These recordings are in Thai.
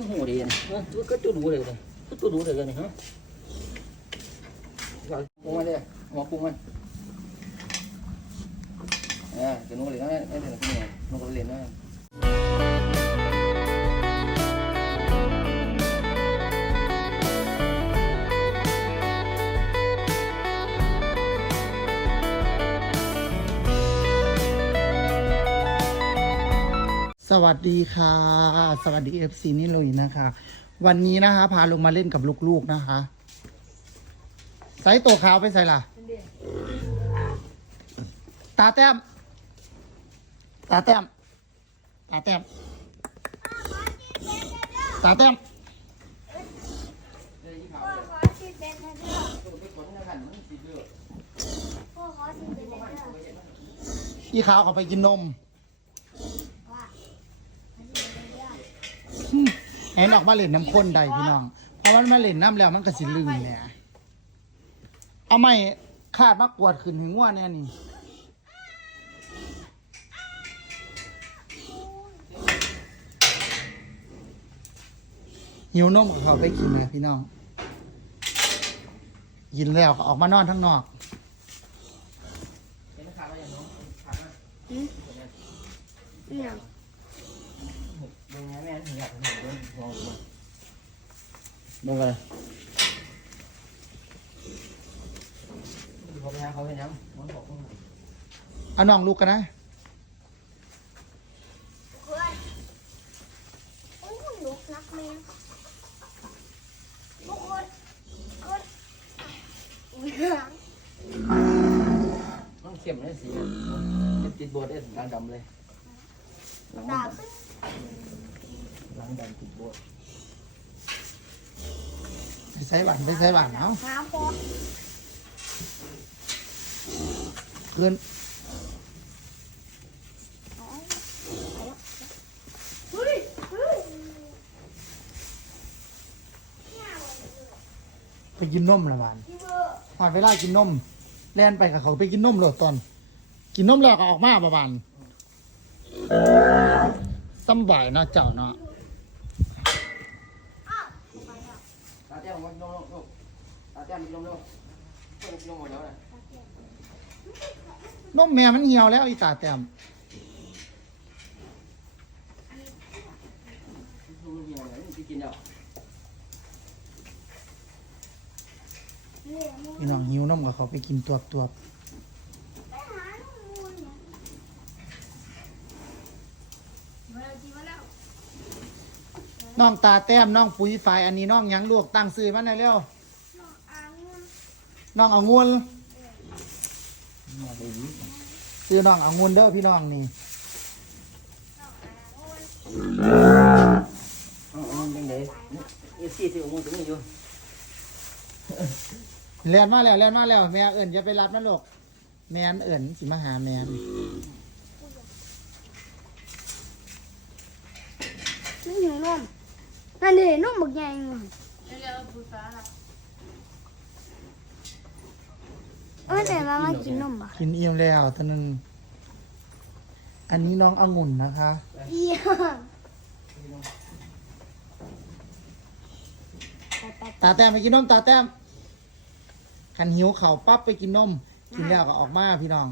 คือหูดีนะฮะก็ตัวดูเลยเลยก็ตัวดูเลยกันนี่ฮะปรุงมาเลยหัวปรุงมันเออจะนู้นเลยนะไม่ถึงที่นี่นุ่งเลยนะ สวัสดีค่ะ สวัสดีเอฟซีนี่ลุยนะคะ วันนี้นะคะ พาลงมาเล่นกับลูกๆนะคะใส่ตัวขาวไปใส่ล่ะ ตาแต้ม ตาแต้ม ตาแต้ม ตาแต้มพี่ขาวเขาไปกินนม ว่าขอชิมเป็นนะ เด้อเห็นออกมาเล่นน้ำข้นใดพี่น้อง เพราะมันมาเล่นน้ำแล้วมันก็สิลืมเนี่ยเอาไม่คาดมากวดขึ้นถึงว่าเนี่ยนี่ หิวนมกับเขาไปกินนะพี่น้อง กินแล้วก็ออกมานอนทั้งนอกเห็นขาแล้วยังน้องขาไหม เนี่ยมึงแม่ถึงอยากเห็นด้วยมองดูมึงเลยเขาไปหาเขาไปยังมันบอกมึงเอาน้องลูกกันนะ เพื่อนโอ้ยลุกนักแม่ลุกคนคนอุ้ยต้องเข้มเลยสีติดบวได้ดังดำเลย หลังดาบ ขึ้นำหลังดำติดบวชไปใส่หวานไปใส่หวานเอาหาพ่อเพื่อนเฮ้ยเฮ้ยไปกินนมละบานพี่เบอร์พอดเวลากินนมแล่นไปกับเขาไปกินนมเลยตอน กินนมแล้วก็ออกมาประมาณซ้ำบ่ายเนาะเจ้าเนาะอ้าว ตาแต้มมันลงลงตาแต้มลงลงเพิ่งลงหมดแล้วนะนมแม่มันเหี่ยวแล้วอีตาแต้มพี่นมึงกิวเลี้ยงมูพี่น้องหิวนมกับเขาไปกินตัวตัวไปหาน้องมูนเนี่ยมาแล้วจีมาแล้ว น้องตาแต้มน้องปุ๋ยฝ่ายอันนี้น้องหยังลวกตั้งซื้อมันได้เร็วน้องอ่างมูนน้องเอางุนซื้อน้องเอางุนเด้อพี่น้องนี่อ๋อยังไงยี่สิบที่มึงตรงนี้อยู่แล่นมาแล้วแล่นมาแล้วแม่เอิญจะไปรับนะลูกแม่นเอิญสิมาหาแม่นนี่หิวนม นั่นดินมบักใหญ่งงเออแต่มามากินนมป่ะกินอิ่มแล้วตอนนั้น อันนี้น้ององุ่นนะคะ เยี่ยมไปไปตาแต้มไปกินนมตาแต้มคันหิวเข่าวปั๊บไปกินนม กินแล้วก็ออกมาพี่น้อง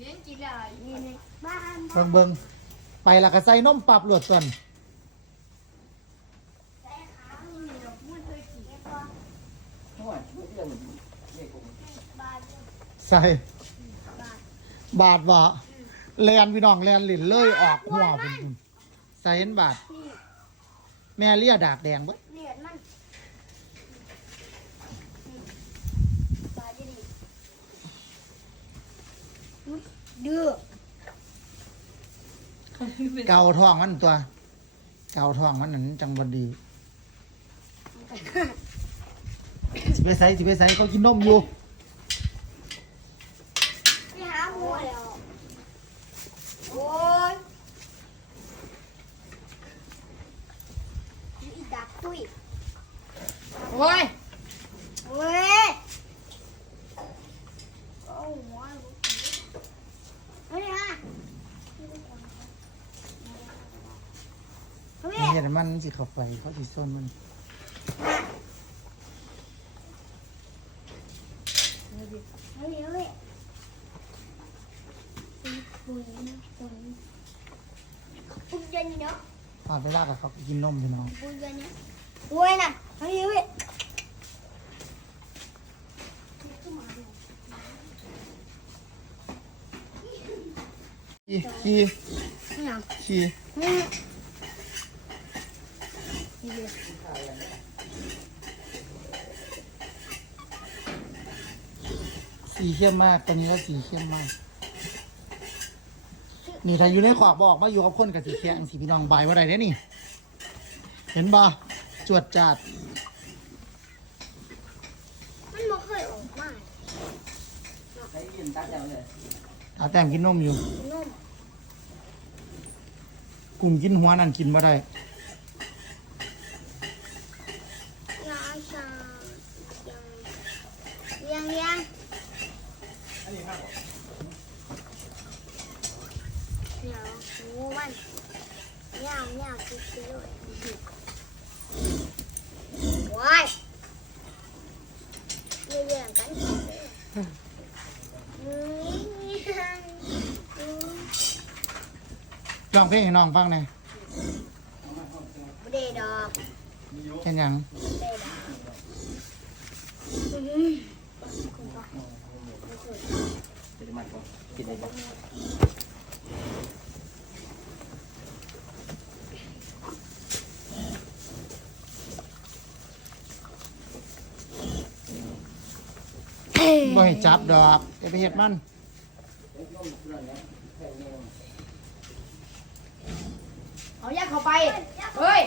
นี่นี่บ้านเบิ่งเบิ่งไปและก็ใส่นมปรับหลวดส่วน ใส่ขามีดอกมุ้นเคยกินก็ โอ้ยเรื่อง เด็กกูบ้านใส่ บาทวะแลนพี่น้องแลนหลินเลยออกหัวเป็นใส่เห็นบาท แม่เลียดากแดงบ่เลียดมันบานจะดีเดือเกาท้องมันตัว เกาท้องมันนั้นจังบดี สิไปใส่สิไปใส่เขากินนมอยู่ไปหาหมูแล้วโอ้ยอีดักตุยโอ้ยเว้ยโอ้หัวลูกเฮ้ยฮะเฮ้ยเห็นมันสิเข้าไปเขาสิซ่อนมัน เฮ้ยเฮ้ยปุ๋ยนะปุ๋ยปุ๋ยเย็นเนาะตอนเวลากับเขากินนมพี่น้องปุ๋ยเย็นเนาะปุ๋ยน่ะเฮ้ยเฮ้ยขี่ขี่เนี่ขี่นี่ สีเข้มมากตอนนี้ก็สีเข้มมาก นี่ถ้าอยู่ในขวากบอกมาอยู่กับคนกับสีเขียงสีพี่น้องใบายว่าไรเด้นี่ เห็นบ่จวดจัด มันไม่เคยออกมาใช้ยินตัดแล้วเลยตาแต้มกินนมอยู่นุ่มกลุ่มกินหัวนั่นกินบ่ได้ ยาชายังยังยังเดี๋ยวงูมัน ย่างย่างคิดไปเลยว้ายเรื่องกันอืมลองเพลงให้น้องฟังหน่อย ไม่ได้ดอก แค่นหยัง ไม่ได้ดอกอืม จะได้มันก่อนกินได้ก่อน บ่ให้จับดอกอย่าไปเฮ็ดมันเอายักเข้าไป เฮ้ย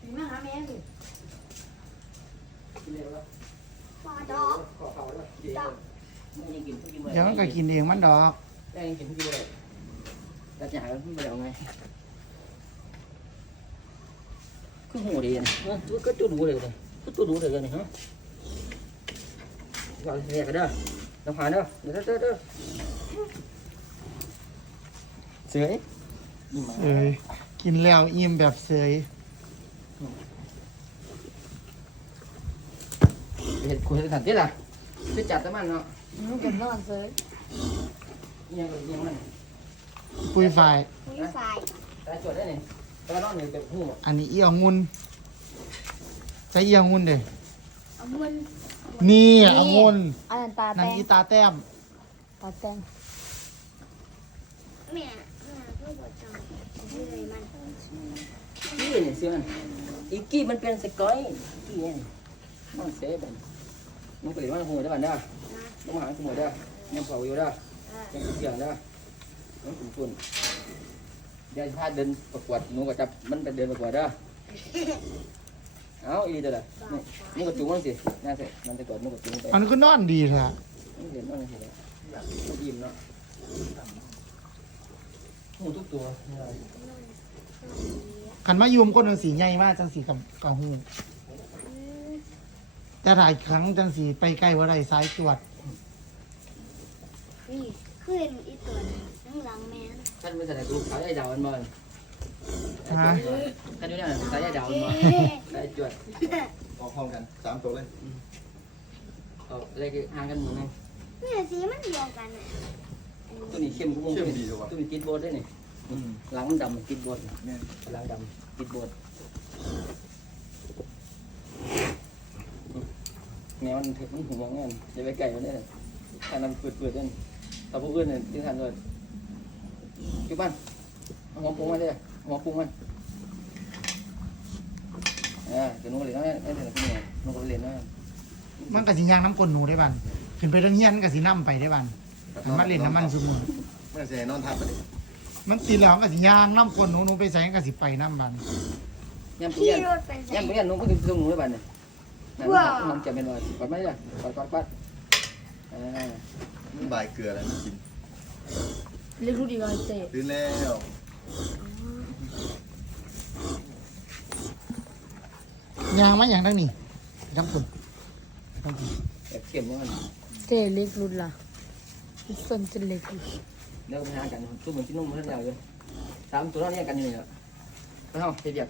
ถึงมาหาแม่สิมาดอกขอเขาแล้วเดี๋ยวมึงยังกินทุกทีเลยเดี๋ยวมันก็กินเองมันดอกได้ยังกินทุกทีเลยแต่จะหาไม่ได้เอาไงคือหูดีนะเออก็ตู้ดูเลยเลยก็ตู้ดูเลย เลยฮะเราเรียกกันเด้อเราผ่านเด้อเดี๋ยวเด้อเด้อเสือนี่มาเอ้ยกินแล้วอิ่มแบบเสยเห็นคุณสันติล่ะจะจัดแต่มันเนาะลูกเป็นนอนเซยยังก็ยังมันปุยฝ่ายมีไฟแต่จดได้นี่แต่ว่านอนอยู่เป็นหูอันนี้เอียงุน ใช้เอียงุนเด้เอามันนี่อะองุนอันนั้นตานัแตงงอีตาแต้ม ตาแตงแม่แม่ก็บอกจังเลยมันนี่เนี่ยเสืออีกี้มันเป็นสกอยกี้เนี่ยมันเซฟมันก็เลยว่าหูได้บ้านได้ต้องมาหาสมุนได้ยังเผาอยู่ได้ยังเสียงได้ยังขุ่นขุ่นเดี๋ยวพาเดินประกวดหนูก็จับมันไปเดินประกวดได้ เอาอีเด้อละนี่ก็จุงมันสิน่าเสร็จมันจะกดมันก็จุงไปอันนี้ก็นอนดีแท้มันเห็นมันเห็นมันยิ้มเนาะหูทุกตัวขันมายุมก้นจังสีใหญ่มากจังสีกับกับหูแต่หลายครั้งจังสีไปใกล้ว่าไรซ้ายจวดนี่ขึ้นอีตัวนั่งหลังแม่ท่านเป็นสายกรุ๊ปสายดาวมันมันฮะท่านดูเนี่ยสายดาวมันมัน สายจวดออกพร้อมกันสามตัวเลยเอาอะไรกันห่างกันหมดไงเนี่ยสีมันเดียวกันอะตัวนี้เข้มกุ้งตัวนี้ติดโบดได้นี่อืมหลังมันดำติดโบดแม่นหลังดำติดโบดแมวมันถึงมันหัวเงี้ยจะไปไก่มันได้ถ้ามันเปิดเปิดนั่นแต่พวกอื่นเนี่ยที่ทันเลยจุ๊บมันหัวปุ้งมันได้หัวปุ้งมัน อ่าจะนุ่งเหรียญนั่นนั่นเป็นอะไรนุ่งเหรียญนั่นมันกับสียางน้ำกลนหนูได้บันขึ้นไปเรื่องเฮียนกับสีน้ำไปได้บันมันมาเล่นน้ำมันสมุนเมื่อเสียนอนทับไปดิมันตีแล้วกับสียางน้ำกลนหนูหนูไปใส่กับสีไปน้ำบันย่ำขี่เปี้ยนรถเป็นย่ำเปี้ยนนุ่งก็ถึงตรงหนูได้บ้านเนี่ยนั่นมันจะเป็นอะไรปัดไม่ได้ปัดปัดปัดอ่ามันบายเกลืออะไรมันกิน เรียกลูกดีกว่าเจ๊ตื่นแล้ว ยางมาอย่างนั้งนี่น้ำกลนแบบเข้มมันเจเล็กรุ่นล่ะส่วนเจเล็กอยู่เดี๋ยวไปหากันตู้เหมือนที่นุ่มมันแล้วเลยสามตัวเราเนี่ยกันอยู่เนี่และไปเฮาเฮ็ดเดียก